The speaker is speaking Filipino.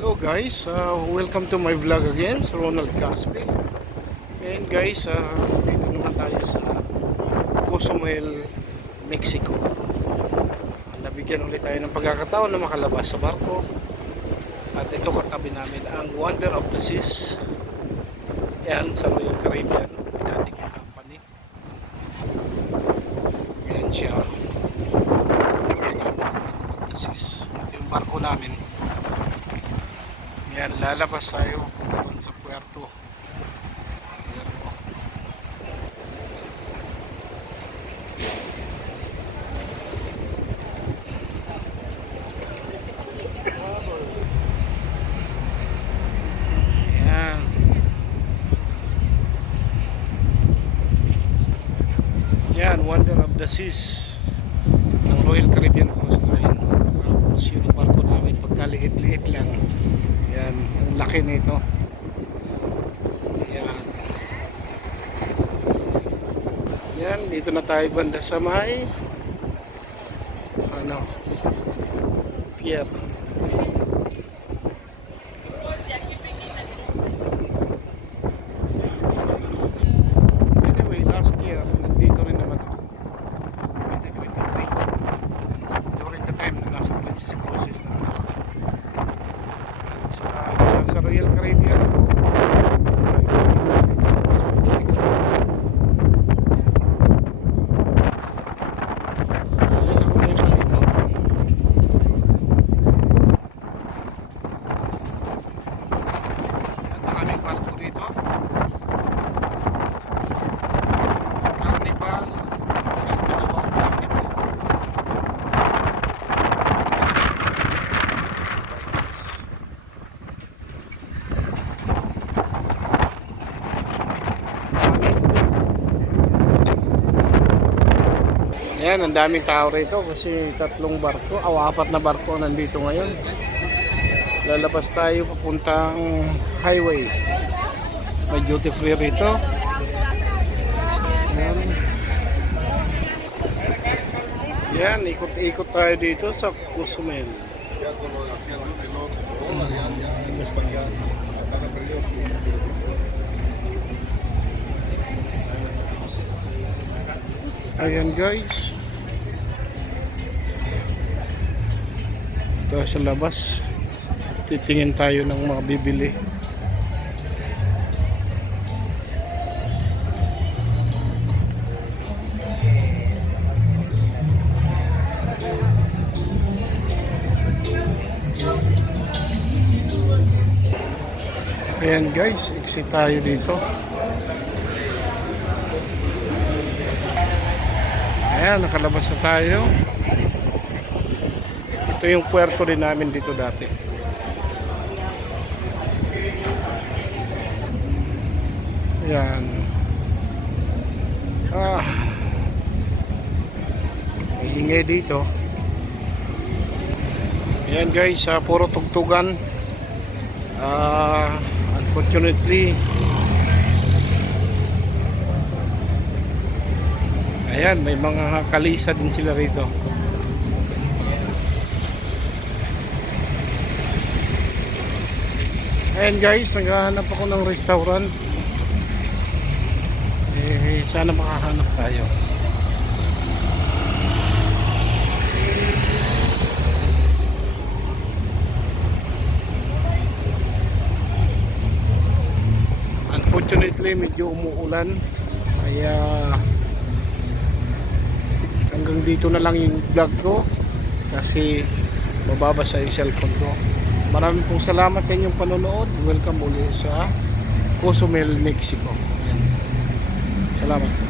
Hello guys, welcome to my vlog again, sa Ronald Caspe. And guys, dito naman tayo sa Cozumel, Mexico. Nabigyan ulit tayo ng pagkakataon na makalabas sa barko. At ito katabi namin ang Wonder of the Seas. Yan sa Royal Caribbean, dating company. Yan siya. Katabi namin, Wonder of the Seas. Ito yung barko namin. Yan, lalabas tayo doon sa puerto. Yan po. Yan. Yan, Wonder of the Seas ng Royal Caribbean Cruise Line. Tapos yung barko namin pagkaliit-liit lang. Yan, ang laki nito. Yan. Yan, dito na tayo banda sa may pier. Anyway, last year nandito rin naman ako, 2023, during the time na nasa Princess Cruises na sa Royal Caribbean ako. Maraming barko dito. Carnival. Dalawang Carnival. Ayan, ang daming tao rito kasi tatlong barko, apat na barko ang nandito ngayon. Lalabas tayo papuntang highway. May duty free rito. Ayan. Ayan, ikot-ikot tayo dito sa Cozumel. Ayan guys, ito sa labas, titingin tayo ng mga bibili. Ayan guys, exit tayo dito. Ayan, nakalabas na tayo. Ito yung puerto din namin dito dati. Ayan. Ingay dito. Ayan guys, puro tugtugan. Unfortunately, ayan, may mga kalisa din sila rito. Ayan guys, naghahanap ako ng restaurant. Sana makahanap tayo. Unfortunately, medyo umuulan. Kaya hanggang dito na lang yung vlog ko kasi mababasa yung cellphone ko. Maraming pong salamat sa inyong panonood. Welcome ulit sa Cozumel, Mexico. Ayan. Salamat.